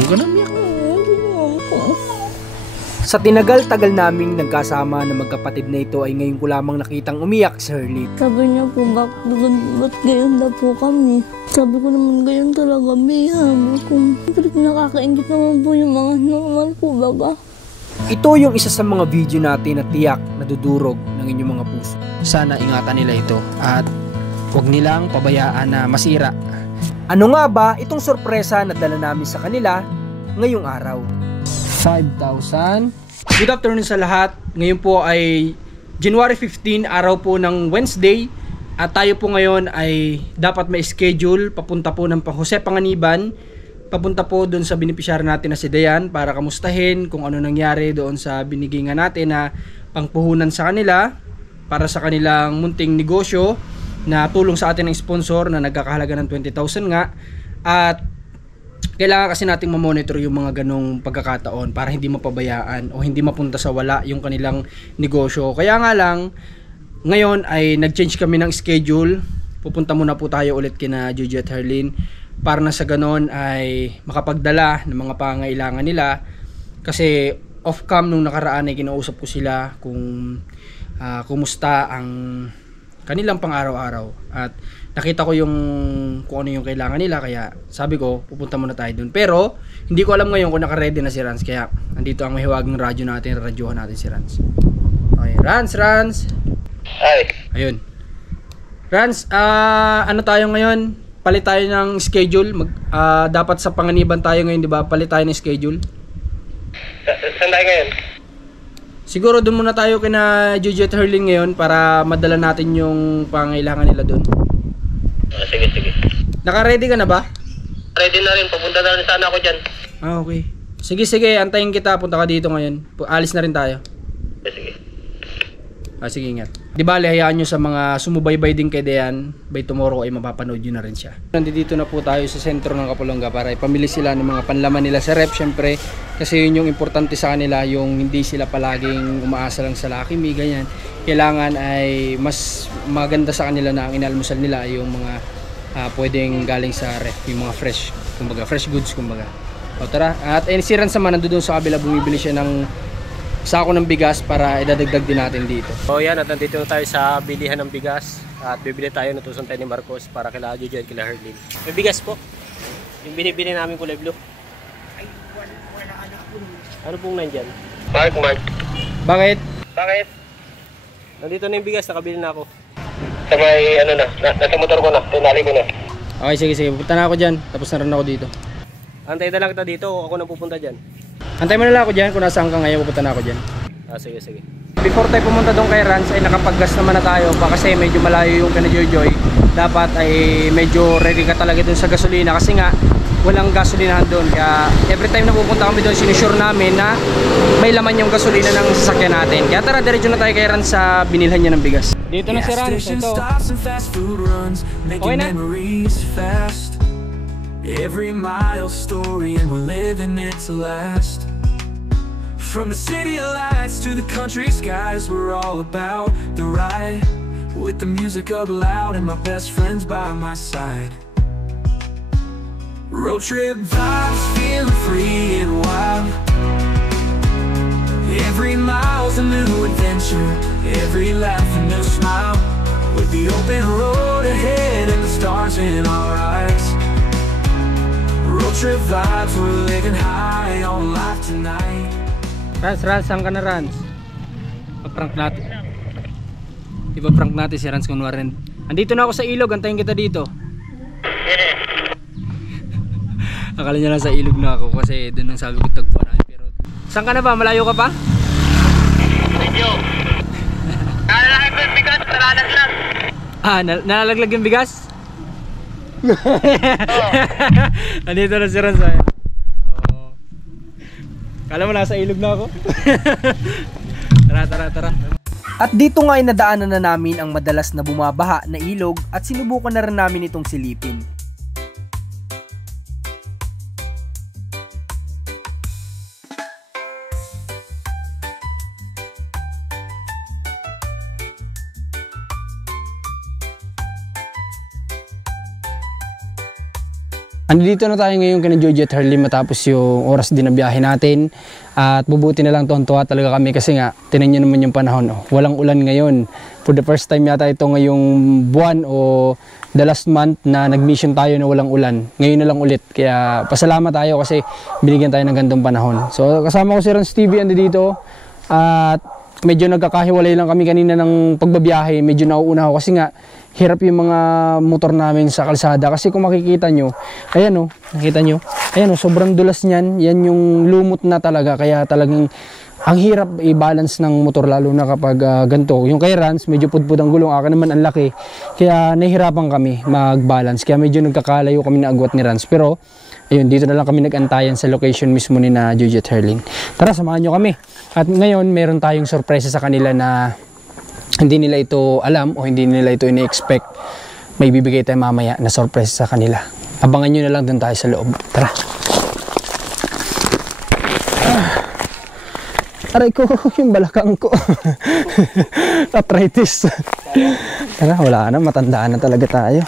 Huwag ka na umiyak. Sa tinagal-tagal naming nagkasama na magkapatid na ito ay ngayon ko lamang nakitang umiyak si Herlin. Sabi niya po, ba't gayon na po kami? Sabi ko naman gayon talaga, sabi ko. Nakakaingit naman po yung mga normal po, baba. Ito yung isa sa mga video natin na tiyak na dudurog ng inyong mga puso. Sana ingatan nila ito at huwag nilang pabayaan na masira. Ano nga ba itong sorpresa na dala namin sa kanila ngayong araw? 5,000. Good afternoon sa lahat. Ngayon po ay January 15, araw po ng Wednesday. At tayo po ngayon ay dapat may schedule papunta po ng Jose Panganiban. Papunta po doon sa beneficiary natin na si Dayan para kamustahin kung ano nangyari doon sa binigay nga natin na pangpuhunan sa kanila para sa kanilang munting negosyo na tulong sa atin ng sponsor na nagkakahalaga ng 20,000 nga. At kailangan kasi nating mamonitor yung mga ganong pagkakataon para hindi mapabayaan o hindi mapunta sa wala yung kanilang negosyo. Kaya nga lang, ngayon ay nag-change kami ng schedule. Pupunta muna po tayo ulit kina Juju at Herlin para na sa ganon ay makapagdala ng mga pangailangan nila. Kasi off-cam nung nakaraan ay kinausap ko sila kung kumusta ang kanilang pang-araw-araw. At nakita ko yung kung ano yung kailangan nila, kaya sabi ko pupunta muna tayo dun. Pero hindi ko alam ngayon kung naka-ready na si Rans, kaya andito ang mahiwagang radyo natin, radyohan natin si Rans. Okay, Rans. Ay. Ayun. Rans, ano tayo ngayon? Palit tayo ng schedule. Dapat sa Panganiban tayo ngayon, di ba? Palit tayo ng schedule. Saan tayo ngayon? Siguro doon muna tayo kina Juju at Herlin ngayon para madala natin yung pangailangan nila doon. Sige. Naka-ready ka na ba? Ready na rin. Papunta na rin sana ako dyan. Okay. Sige. Antayin kita. Punta ka dito ngayon. Alis na rin tayo. Sige. Sige, ingat. Di ba, hayaan nyo sa mga sumubaybay din kay Dayan, by tomorrow ay mapapanood nyo na rin siya. Nandito na po tayo sa sentro ng Kapolonga para ipamili sila ng mga panlaman nila sa rep, syempre. Kasi yun yung importante sa kanila, yung hindi sila palaging umaasa lang sa Lucky Me, ganyan. Kailangan ay mas maganda sa kanila na ang inalmusal nila yung mga pwedeng galing sa rep, yung mga fresh, kumbaga, fresh goods, kumbaga. O tara, at si Rans naman nandun sa kabila, bumibili siya ng sako ng bigas para idadagdag din natin dito. So yan, at nandito na tayo sa bilihan ng bigas at bibili tayo, natusan tayo ni Marcos para kila Juju at kila Herlin. May bigas po, yung binibili namin kulay blue. Ay, wala anak po. Ano pong nandyan? Mark. Bakit? Nandito na yung bigas, nakabili na ako. Sa may nasa motor ko na, tinali ko na. Okay, sige. Pupunta na ako dyan. Tapos na rin ako dito. Antay na lang kita dito, ako nang pupunta dyan. Antay mo na lang ako dyan. Kung nasaan ka ngayon, pupunta na ako dyan. Sige. Before tayo pumunta doon kay Rans ay nakapag-gas naman na tayo pa kasi medyo malayo yung kanajojoy. Dapat ay medyo ready ka talaga doon sa gasolina kasi nga walang gasolinahan doon. Kaya every time na pupunta kami doon, sinusure namin na may laman yung gasolina ng sasakyan natin. Kaya tara, diretso na tayo kay Rans sa binilhan niya ng bigas. Dito na si Rans. Ito. Okay na? Every mile story and we're living it to last. From the city lights to the country skies, we're all about the ride. With the music up loud and my best friends by my side. Road trip vibes, feeling free and wild. Every mile's a new adventure, every laugh a new smile. With the open road ahead and the stars in our eyes. Road trip vibes, we're living high on life tonight. Rans, saan ka na, Rans? Pag-prank natin. Ipa-prank natin si Rans kung rin. Andito na ako sa ilog, antayin kita dito. Akala niya lang sa ilog na ako kasi doon ang sabi ko tagpuan namin. Pero saan ka na ba? Malayo ka pa? Medyo. Nalalaglag yung bigas, nalalaglag. Nalalaglag yung bigas? Oo. Andito na si Rans. Kala mo nasa ilog na ako. Tara. At dito nga ay nadaanan na namin ang madalas na bumabaha na ilog at sinubukan na rin namin itong silipin. andito na tayo ngayon kina Jojo at Harley matapos yung oras din na biyahe natin. At bubuti na lang tuwa talaga kami kasi nga, tinan nyo naman yung panahon. Oh. Walang ulan ngayon. For the first time yata ito ngayong buwan o the last month na nag-mission tayo na walang ulan. Ngayon na lang ulit. Kaya pasalamat tayo kasi binigyan tayo ng gandong panahon. So kasama ko si Ron Stevie andi dito. At medyo nagkakahiwalay lang kami kanina ng pagbabiyahe. Medyo nauuna ako kasi nga hirap yung mga motor namin sa kalsada kasi kung makikita nyo, ayan o, nakita nyo, ayan o, sobrang dulas nyan, yan yung lumot na talaga, kaya talagang ang hirap i-balance ng motor lalo na kapag ganito. Yung kay Rans, medyo pudpud ang gulong, akin naman ang laki, kaya nahihirapan kami mag-balance, kaya medyo nagkakalayo kami na agwat ni Rans, pero ayun, dito na lang kami nag-antayan sa location mismo ni na Jojo at Herlin. Tara, samahan nyo kami. At ngayon, meron tayong sorpresa sa kanila na hindi nila ito alam o hindi nila ito ini-expect. May bibigay tayo mamaya na sorpresa sa kanila. Abangan nyo na lang dun tayo sa loob. Tara. Aray ko, yung balakang ko. Arthritis. Tara, wala na. Matandaan na talaga tayo.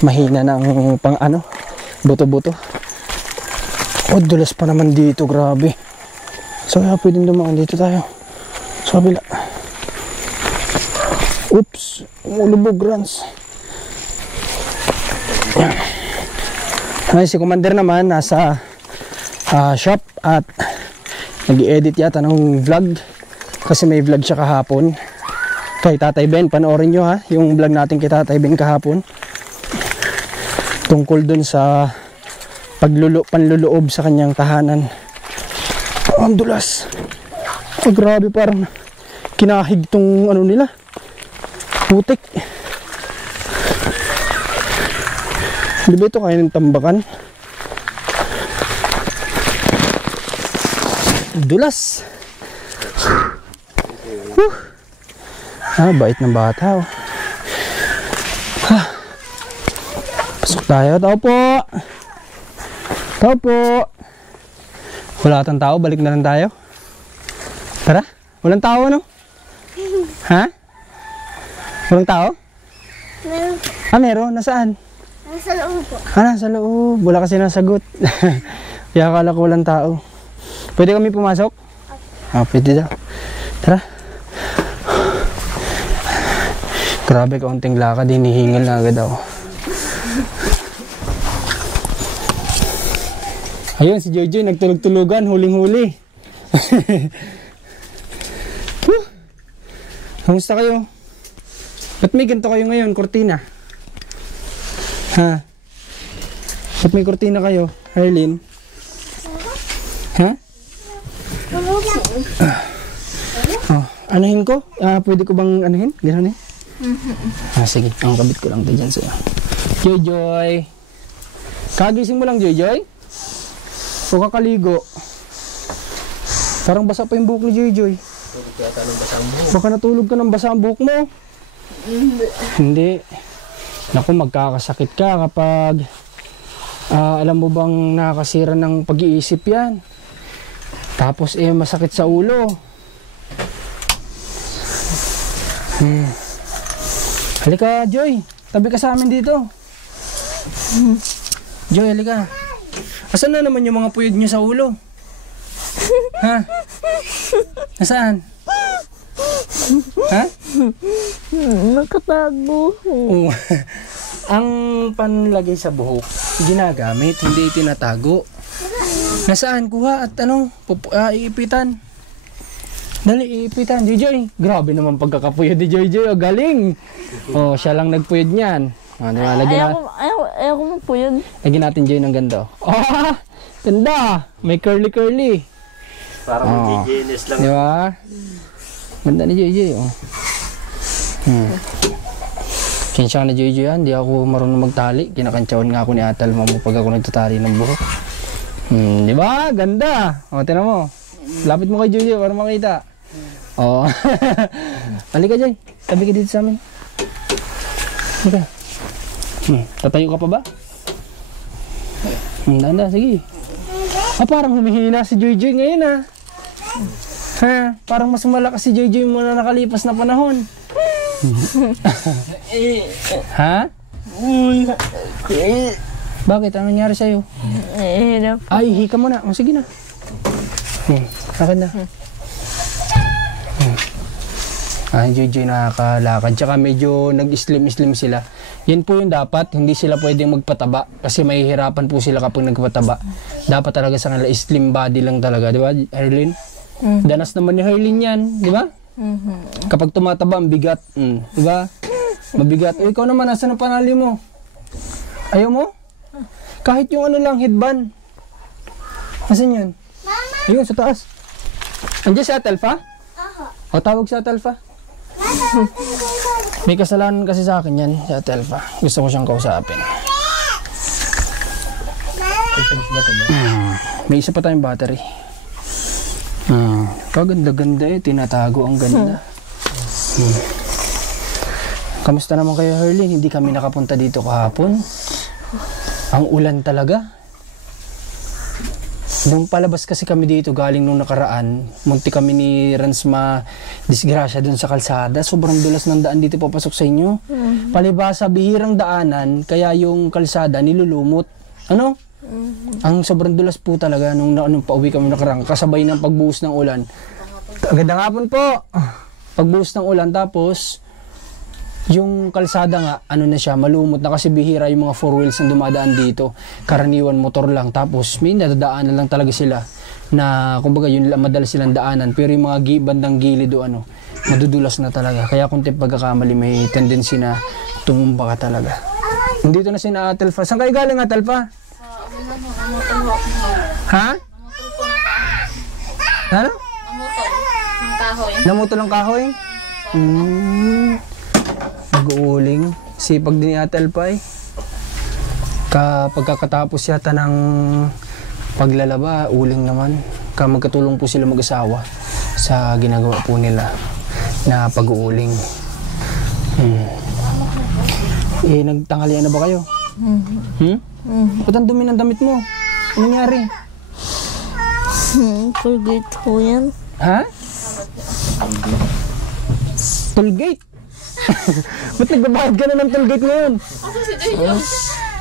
Mahina ng pang ano, buto-buto. Oh, dulas pa naman dito. Grabe. So, pwedeng dumaan dito tayo. Sa kabila. Oops, umulubog Rans. Ay, si Commander naman nasa shop at nag-i-edit yata ng vlog kasi may vlog siya kahapon kay Tatay Ben. Panoorin nyo ha, yung vlog natin kay Tatay Ben kahapon tungkol dun sa panluloob sa kanyang tahanan. Oh, ang dulas. Oh, grabe, parang kinahig tong ano nila, putik. Di ba ito kaya ng tambakan? Dulas. Bait ng bata. Oh. Pasok tayo. Tao po. Tao po. Wala tang tao, balik na lang tayo. Tara, walang tao no? Ha? Walang tao? Meron. Meron? Nasaan? Nasa loob po. Nasa loob. Wala kasi nasagot. Kaya akala ko walang tao. Pwede kami pumasok? Pwede daw. Tara. Grabe, kaunting lakad. Hinihingal na agad ako. Ayun, si Jojo nagtulog-tulugan. Huling-huli. Kamusta kayo? Ba't may ganito kayo ngayon, kortina? Ha? Ba't may kortina kayo, Herlin? Ha? Anuhin ko? Pwede ko bang anuhin? Gano'n eh? Sige, ang kabit ko lang ito dyan sa'yo. Joy-Joy! Kagising mo lang, Joy-Joy? O kakaligo? Parang basa pa yung buhok ni Joy-Joy. Baka natulog ka ng basa ang buhok mo. Hindi. Naku, magkakasakit ka kapag alam mo bang nakakasira ng pag-iisip yan. Tapos masakit sa ulo. Halika, Joy. Tabi ka sa amin dito. Joy, halika. Asan na naman yung mga puyod niyo sa ulo? Ha? Nasaan? Ha? Nakatago. Oh. Ang panlagay sa buhok, ginagamit, hindi itinatago. Nasaan? Kuha at ano? Iipitan. Dali, iipitan. Joy, grabe naman pagkakapuyod ni Joy. Oh, galing. Oh, siya lang nagpuyod niyan. Ayaw ko magpuyod. Lagyan natin Joy ng ganda. Oh, ganda. May curly-curly. Parang JJNS lang. Di ba? Ganda ni Joy. Oh. Kinsya na Joy yan. Di ako marunong magtali. Kinakantsawan nga ako ni Atal mo pag ako nagtatali ng buhok. Di ba? Ganda. O, tinan mo. Lapit mo kay Joy para makita. O. Halika Joy. Tabi ka dito sa amin. Halika. Tatayo ka pa ba? Danda, sige. Parang humihina si Joy ngayon ha. Parang mas malakas si Joy muna nakalipas na panahon. Ha? Bakit? Ano nangyari sa'yo? Hirap. Ay, hika mo na. O, sige na. Lakad na. Ay, Joy nakakalakad. Tsaka medyo nag-slim sila. Yan po yung dapat. Hindi sila pwedeng magpataba. Kasi mahihirapan po sila kapag nagpataba. Dapat talaga sa kanila, slim body lang talaga. Di ba, Herlin? Danas naman ni Herlin yan. Di ba? Kapag tumataba, ang bigat. Di ba? Mabigat. O, ikaw naman, nasa na panali mo? Ayaw mo? Kahit yung ano lang, headband. Asan yan? Ayun, sa taas. Andiyan si Atelfa? O, tawag si Atelfa. May kasalanan kasi sa akin yan, si Atelfa. Gusto ko siyang kausapin. May isa pa tayong battery. Kaganda-ganda eh, tinatago ang ganda. Kamusta naman kayo, Herlin? Hindi kami nakapunta dito kahapon. Ang ulan talaga. Nung palabas kasi kami dito galing nung nakaraan, munti kami ni Ransma disgrasya dun sa kalsada. Sobrang dulas ng daan dito papasok sa inyo. Palibasa, bihirang daanan, kaya yung kalsada nilulumot. Ano? Ang sobrang dulas po talaga nung pauwi kami nakaraan, kasabay ng pagbuhos ng ulan. Ganda nga po. Pagbuhos ng ulan, tapos yung kalsada nga, ano na siya, malumot na kasi bihira yung mga four wheels na dumadaan dito. Karaniwan motor lang. Tapos may nadadaanan lang talaga sila na kumbaga yun madalas silang daanan. Pero yung mga bandang gilid o ano, madudulas na talaga. Kaya kung pagkakamali, may tendency na tumumba ka talaga. Nandito na si Atelfa. Saan kayo galing, Atelfa? Ha? Ano? Namutol ng kahoy. Nag-uuling. Sipag din ni Atelfa eh. Pagkatapos yata ng paglalaba, uling naman. Magkatulong po sila mag-asawa sa ginagawa po nila na pag-uuling. Eh, nagtanghalian na ba kayo? Ba't ang dumi ng damit mo? Ano nangyari? Colgate ko yan. Ha? Tollgate? Ba't nagbabayad ka na ng tollgate ngayon?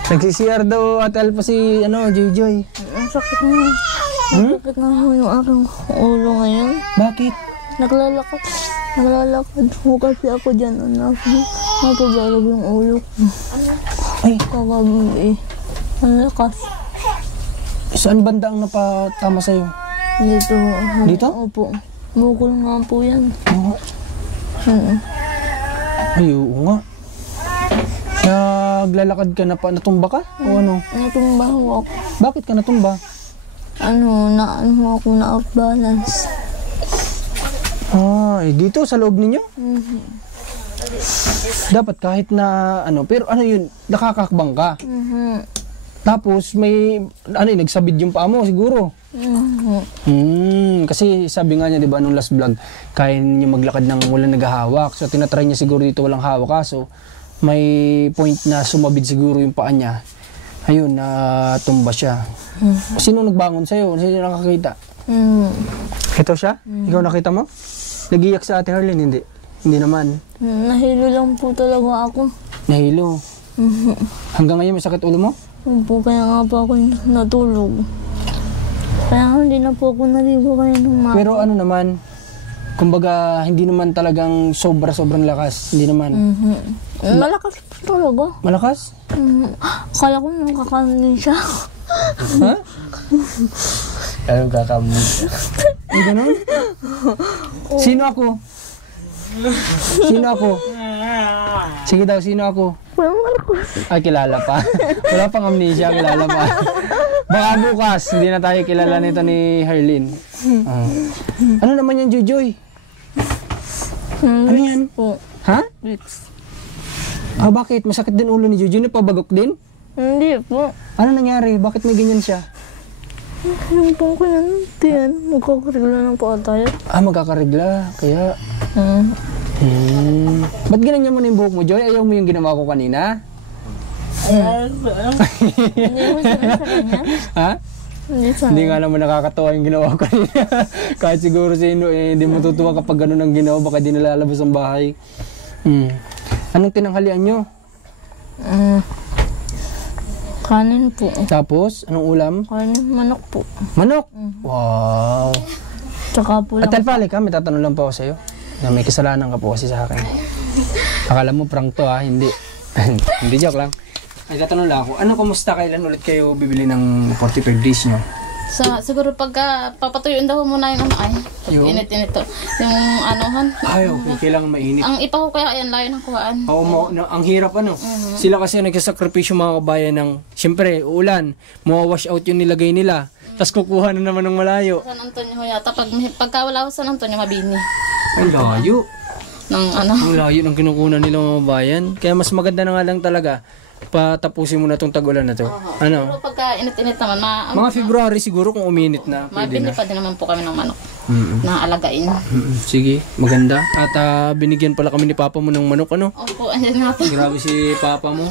Nagsisiyar daw Atelfa si Joy. Ang sakit na. Ang sakit na yung aking ulo ngayon. Bakit? Naglalakad po kasi ako dyan. Napabalog yung ulo ko. Ay, Kagabi. Ang lakas. saan banda ang napatama sa'yo? Dito. Dito? Opo. Bukol nga po yan. Oo. Ay, oo nga. Naglalakad ka na pa, natumba ka? O ano? Natumba ako. Bakit ka natumba? Ako na off balance. Dito sa loob ninyo? Dapat kahit na pero yun, nakakakbang ka. Tapos may, nagsabid yung paa mo siguro. Kasi sabi nga niya, di ba, nung last vlog, kaya niya maglakad ng walang naghahawak. So, tinatry niya siguro dito walang hawak. So, may point na sumabid siguro yung paa niya. Ayun, tumba siya. Sino nagbangon sa'yo? Sino nakakita? Ito siya? Ikaw nakita mo? Nagiyak sa Ate Herlin? Hindi. Hindi naman. Nahilo lang po talaga ako. Nahilo? Hanggang ngayon may sakit ulo mo? Opo, kaya nga po ako natulog. Kaya hindi na po ako naligo kaya nung mga. Pero ano naman, kumbaga hindi naman talagang sobrang lakas. Hindi naman. Malakas po talaga. Malakas? Kaya ko nakakanin siya. Ha? Kaya kakamu. Ay, ganun? Sino ako? Sino ako? Sige daw, sino ako? Ay, kilala pa. Wala pang amnesia, kilala pa. Baka bukas, hindi na tayo kilala nito ni Herlin. Ano naman yan, Joy? Ano yan? Ha? Bakit? Masakit din ulo ni Joy? Napabagok din? Hindi po. Ano nangyari? Bakit may ganyan siya? Yung po ko yan, magkakaregla na po tayo. Magkakaregla. Kaya... Ba't ginanyan mo na yung buhok mo, Joy? Ayaw mo yung ginawa ko kanina? Hindi mo sabi sa kanya? Ha? Hindi Hindi nga naman nakakatawa yung ginawa ko kanina. Kahit siguro sino, hindi mo tutuwa kapag gano'n ang ginawa, baka di nalalabas ang bahay. Anong tinanghalian nyo? Kanin po. Tapos, anong ulam? Kanin, manok po. Manok! Wow! Tsaka po At Telpali ka, may tatanong lang po ako sa'yo. Na may kasalanan ka po kasi sa akin. Akala mo prank to ha, hindi. Hindi, joke lang. Ay, tatanong lang ako, ano, kumusta, kailan ulit kayo bibili ng 45 days nyo? Siguro pagka papatuyuin daw muna yung Yung? init-init to. Yung anuhan. Ay, okay, kailangan mainit. Ang ipaho kaya ayan layo ng kuhaan. Oo, ang hirap ano. Sila kasi nagsasakripisyo mga kabayan ng, siyempre, uulan, mawawash out yung nilagay nila. Tapos kukuha na naman ng malayo. San Antonio ho yata. Pagka wala ko San Antonio, mabini. Ay, layo. Ng ano. Ang layo ng kinukunan nila mga kabayan. Kaya mas maganda na nga lang talaga, patapusin mo na itong tag-ulan na to. Ano? Pero pagka init-init naman, Mga February siguro kung uminit na, pwede mabini na. pa din naman po kami ng manok. Na alagain. Sige, maganda. At binigyan pala kami ni Papa mo ng manok, ano? Opo, andyan nga po. Grabe si Papa mo.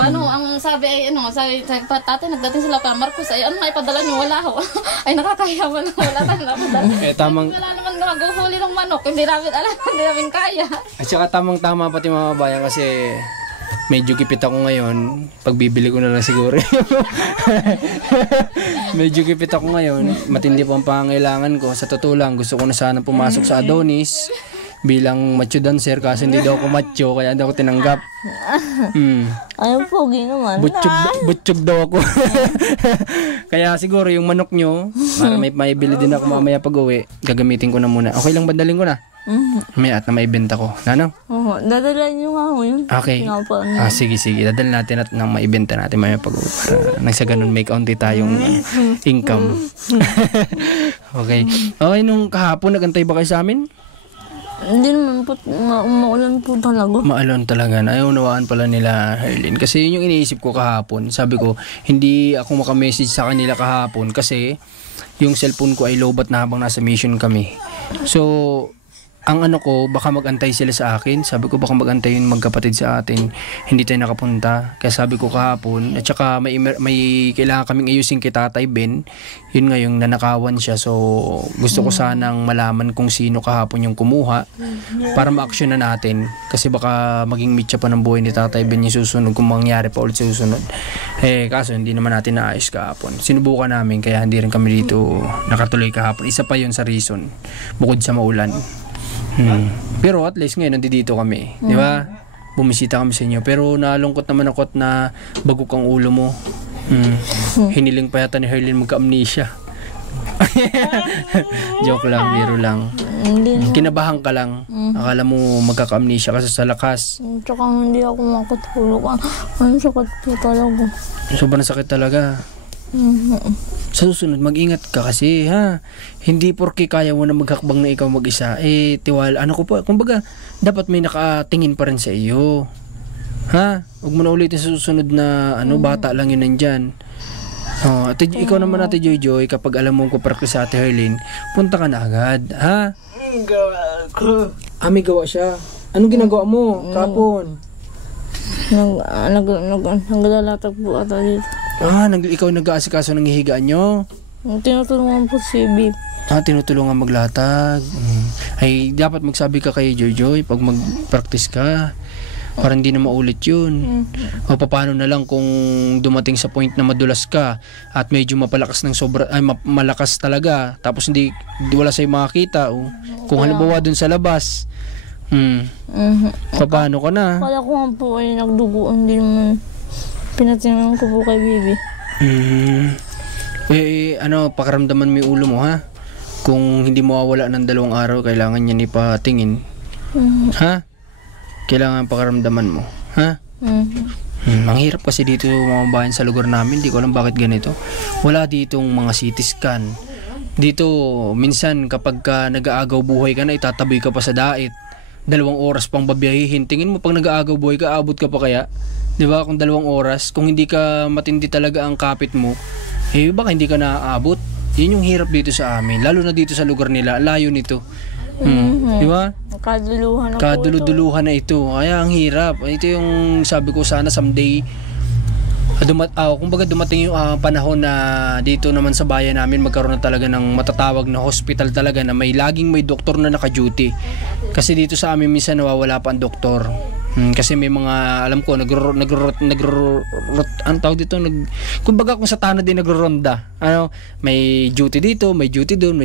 Paano, ang sabi ay, sabi tatay, nagdating sila pa, Marcos, ay, ano nga ipadala niyo? Wala ho. Ay, nakakaya, wala tayong napadala. Tamang, Wala naman maguhuli ng manok, hindi namin alam, hindi namin kaya. at saka tamang-tama pati mga kabayan kasi medyo kipit ako ngayon. Pagbibili ko na lang siguro. Medyo kipit ako ngayon. Matindi po ang pangailangan ko. Sa totoo lang, gusto ko na sana pumasok sa Adonis bilang macho dancer kasi hindi daw ako macho kaya daw ako tinanggap. Ayaw po, ginaman. Butchog daw ako. Kaya siguro yung manok nyo, para may maibili din ako mamaya pag uwi, gagamitin ko na muna. Okay lang ba dalhin ko na? May at na maibenta ko. Ano? Oo, dadalhin nyo nga ako yun. Okay. Pinapa- Sige. Dadalhin natin at nang maibenta natin mamaya pag uwi para nang sa ganun may kaunti tayong income. Okay. Okay, nung kahapon nagantay ba kayo sa amin? Hindi naman po, maulan po talaga. Maalon talaga na ayaw nawaan pala nila Herlin kasi yun yung iniisip ko kahapon. Sabi ko hindi ako makamessage sa kanila kahapon kasi yung cellphone ko ay lowbat na habang nasa mission kami. So ang ano ko, baka magantay sila sa akin. Sabi ko baka magantay yung magkapatid sa atin. Hindi tayo nakapunta. Kaya sabi ko kahapon, at saka may kailangan kaming ayusin kay Tatay Ben. Yun nga yung nanakawan siya. So gusto ko sanang malaman kung sino kahapon yung kumuha para ma-action na natin. Kasi baka maging mitya pa ng buhay ni Tatay Ben yung susunod kung mangyari pa ulit sa susunod. Kaso hindi naman natin naayos kahapon. Sinubukan namin kaya hindi rin kami dito nakatuloy kahapon. Isa pa yun sa reason. Bukod sa maulan. Pero at least ngayon nandito kami, di ba? Bumisita kami sa inyo. Pero nalungkot naman ako at na bagok ang ulo mo. Hiniling pa yata ni Herlin magka-amnesia. Joke lang, biro lang. Kinabahan ka lang. Akala mo magkaka-amnesia kasi sa lakas. Tsaka hindi ako makatulog. Ang sakit po talaga. Sobrang sakit talaga. Sa susunod, mag-ingat ka kasi ha. Hindi porke kaya mo na maghakbang na ikaw mag-isa. Tiwala, ano ko po, kumbaga, dapat may nakatingin pa rin sa iyo. Ha? Huwag mo na ulitin sa susunod na bata lang yun nandyan. Ikaw naman Ate Joy, kapag alam mo kung practice sa Ate Herlin, punta ka na agad. Ha? Gawa ko. May gawa siya. Anong ginagawa mo kapon? Naglalatag po ata dito. Ikaw nag-aasikaso ng hihigaan nyo? Tinutulungan po si Bib. Tinutulungan maglatag. Ay, dapat magsabi ka kay Joy pag mag-practice ka. Para hindi na maulit yun. O paano na lang kung dumating sa point na madulas ka at medyo mapalakas ng malakas talaga. Tapos wala sa'yo makakita. Kung halimbawa dun sa labas. Paano ka na? Kala ko nga po ay nagduguan din naman. Pinatingnan ko po kay Bibi. Pakaramdaman mo yung ulo mo ha? Kung hindi mawawala ng 2 araw, kailangan yan ipatingin. Ha? Kailangan pakaramdaman mo. Ha? Ang hirap kasi dito mga bayan sa lugar namin. Hindi ko alam bakit ganito. Wala ditong mga CT scan. Dito, minsan kapag nag-aagaw buhay ka na, itataboy ka pa sa dait. 2 oras pang babiyahihin. Tingin mo pag nag-aagaw buhay ka, abot ka pa kaya? Di ba? Kung 2 oras, kung hindi ka matindi talaga ang kapit mo, baka hindi ka naaabot. Yun yung hirap dito sa amin. Lalo na dito sa lugar nila. Layo nito. Di ba? Kaduluduluhan na ito. Kaya ang hirap. Ito yung sabi ko sana someday kumbaga dumating yung panahon na dito naman sa bayan namin magkaroon na talaga ng matatawag na hospital talaga na laging may doktor na naka-duty. Kasi dito sa amin minsan nawawala pa ang doktor. Kasi may mga, alam ko, ang tawag dito, kumbaga kung sa tanod din nagro-ronda. Ano, may duty dito, may duty doon,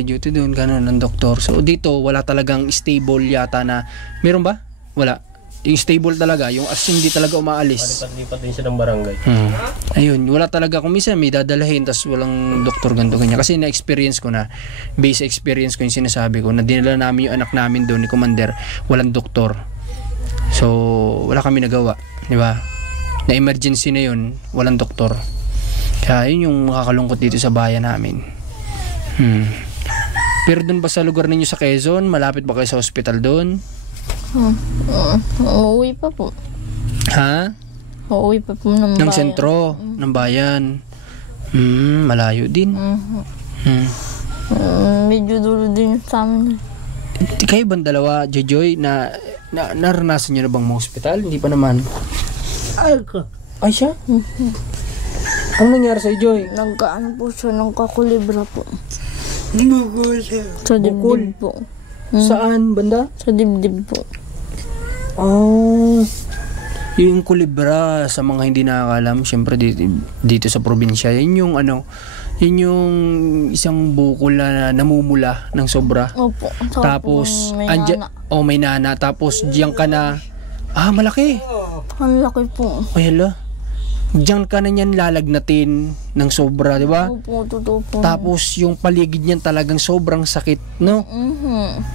ganun ng doktor. So dito, wala talagang stable yata na, meron ba? Wala. Yung stable talaga, yung as hindi talaga umaalis. Lipat din siya ng barangay. Ayun, wala talaga. Kung minsan may dadalahin, tas walang doktor ganito, ganyan. Kasi na-experience ko na, base experience ko yung sinasabi ko, na dinala namin yung anak namin doon ni Commander, walang doktor. So, wala kami nagawa, di ba? Na emergency na yun, walang doktor. Kaya yun yung makakalungkot dito sa bayan namin. Pero doon ba sa lugar ninyo sa Quezon, malapit ba kayo sa hospital doon? Uuwi pa po. Ha? Uuwi pa po ng bayan. Ng sentro, ng bayan. Malayo din. Medyo dulo din sa amin. Kayo bang dalawa, Jojoy, na naranasan nyo na bang ma-hospital? Hindi pa naman. Ay siya? Ano nangyari sa'yo, Joy? Nagkaano po siya ng kakulibra po. Sa Bukol? dibdib po. Saan, banda? Sa dibdib po. Oh, yung kulibra, sa mga hindi nakakalam, syempre dito sa probinsya, yun yung yun yung isang bukol na namumula ng sobra. Opo. Tapos, may nana. Tapos, diyan ka na, malaki. Ang laki po. Ay, hala. Diyan ka na niyan lalagnatin ng sobra, di ba? Opo, totoo po. Tapos, yung paligid niyan talagang sobrang sakit, no?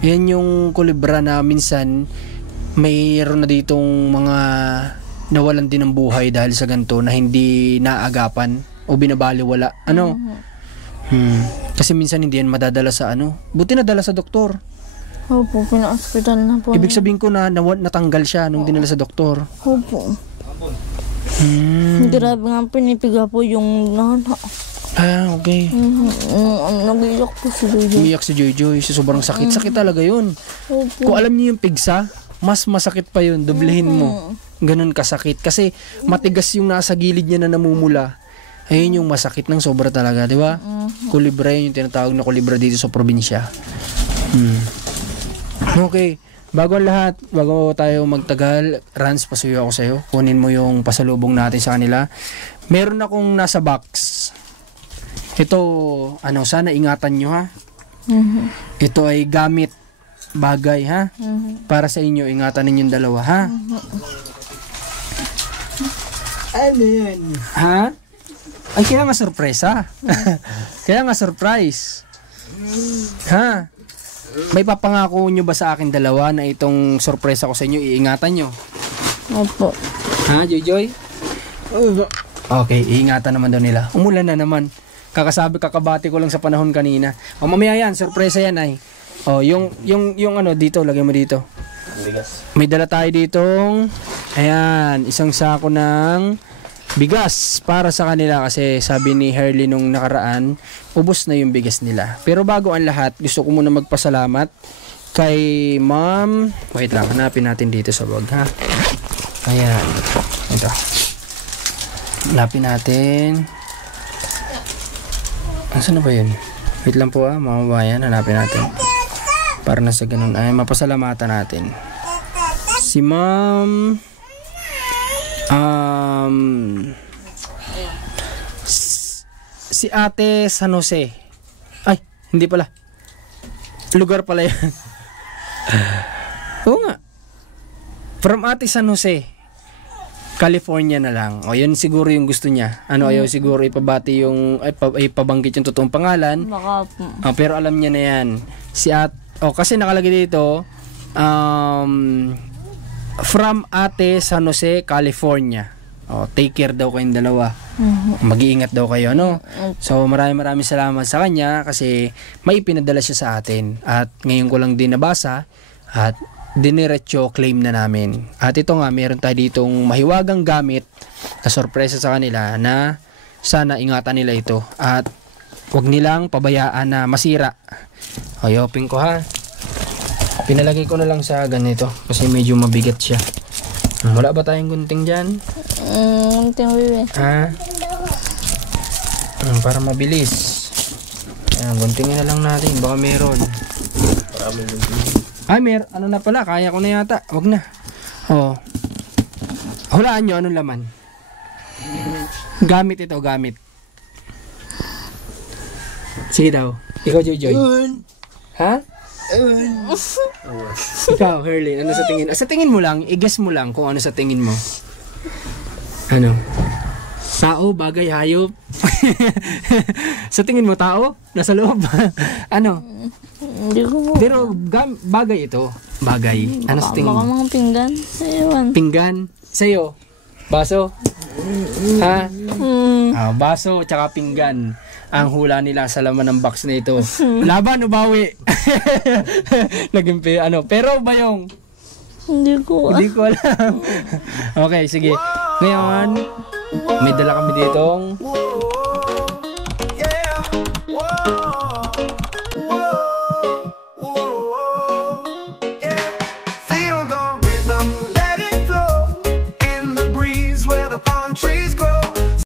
Yan yung kulibra na minsan, mayroon na ditong mga nawalan din ng buhay dahil sa ganito na hindi naagapan o binabaliwala. Kasi minsan hindi yan madadala sa buti nadala sa doktor. Opo, pina-hospital na po. Ibig sabihin ko na natanggal siya nung dinala sa doktor. Opo. Grabe nga pinipiga po yung nana. Okay. Nag-iyak po si Jojo. Umiyak si Jojo sa sobrang sakit. Sakit talaga yun. Opo. Kung alam niyo yung pigsa, mas masakit pa yun. Doblehin mo. Ganun kasakit. Kasi matigas yung nasa gilid niya na namumula. Ayun yung masakit ng sobra talaga, di ba? Kulibra yun yung tinatawag na kulibra dito sa probinsya. Okay. Bago ang lahat, bago tayo magtagal, Rans, pasuyo ako sa'yo. Kunin mo yung pasalubong natin sa kanila. Meron akong nasa box. Ito, sana ingatan nyo, ha? Ito ay gamit, bagay, ha? Para sa inyo, ingatan ninyong dalawa, ha? Ano yan? Ha? Ay, kaya nga sorpresa. Kaya nga surprise. Ha? May papangako nyo ba sa akin dalawa na itong sorpresa ko sa inyo, iingatan nyo? Opo. Ha, Joy? Okay, iingatan naman daw nila. Umulan na naman. Kakabati ko lang sa panahon kanina. Mamaya yan, sorpresa yan ay. Yung dito, lagay mo dito. May dala tayo ditong, isang sako ng bigas para sa kanila kasi sabi ni Herly nung nakaraan, ubos na yung bigas nila. Pero bago ang lahat, gusto ko muna magpasalamat kay Ma'am. Wait lang, hanapin natin dito sa bag, ha? Ayan. Ito. Hanapin natin. Saan na ba yun? Wait lang po, mga bayan. Hanapin natin. Para na sa ganun ay mapasalamatan natin. Si Ma'am si Ate San Jose. Ay, hindi pala. Lugar pala yan. Oo nga. From Ate San Jose, California na lang. Yun siguro yung gusto niya. Ayaw siguro ipabati ipabanggit yung totoong pangalan. Baka po. Pero alam niya na yan. Kasi nakalagay dito, from Ate San Jose, California. Take care daw kayong dalawa. Mag-iingat daw kayo, So maraming salamat sa kanya kasi may pinadala siya sa atin. At ngayon ko lang din nabasa at diniretso claim na namin. At ito nga, meron tayo ditong mahiwagang gamit na sorpresa sa kanila na sana ingatan nila ito. At wag nilang pabayaan na masira. Open ko, ha. Pinalagay ko na lang sa ganito kasi medyo mabigat siya. Wala ba tayong gunting dyan? Gunting wiwi. Ha? Para mabilis. Guntingin na lang natin. Baka meron. Ay, ano na pala. Kaya ko na yata. Wag na. Hulaan nyo, anong laman? Gamit ito, gamit. Sige daw. Ikaw, Joy. Ha? Ikaw, Herlin, ano sa tingin? Sa tingin mo lang, i-guess mo lang kung ano sa tingin mo. Ano? Tao, bagay, hayop. Sa tingin mo, tao? Nasa loob? Ano? Hindi ko po. Pero bagay ito. Bagay. Ano sa tingin Baka mo? mga pinggan. Ewan. Pinggan. Sa'yo? Baso? Ha? Baso, tsaka pinggan. Ang hula nila sa laman ng box na ito. Laban o bawi? Naging pero Bayong? Hindi ko. Hindi ko alam. Okay, sige. Ngayon, may dala kami ditong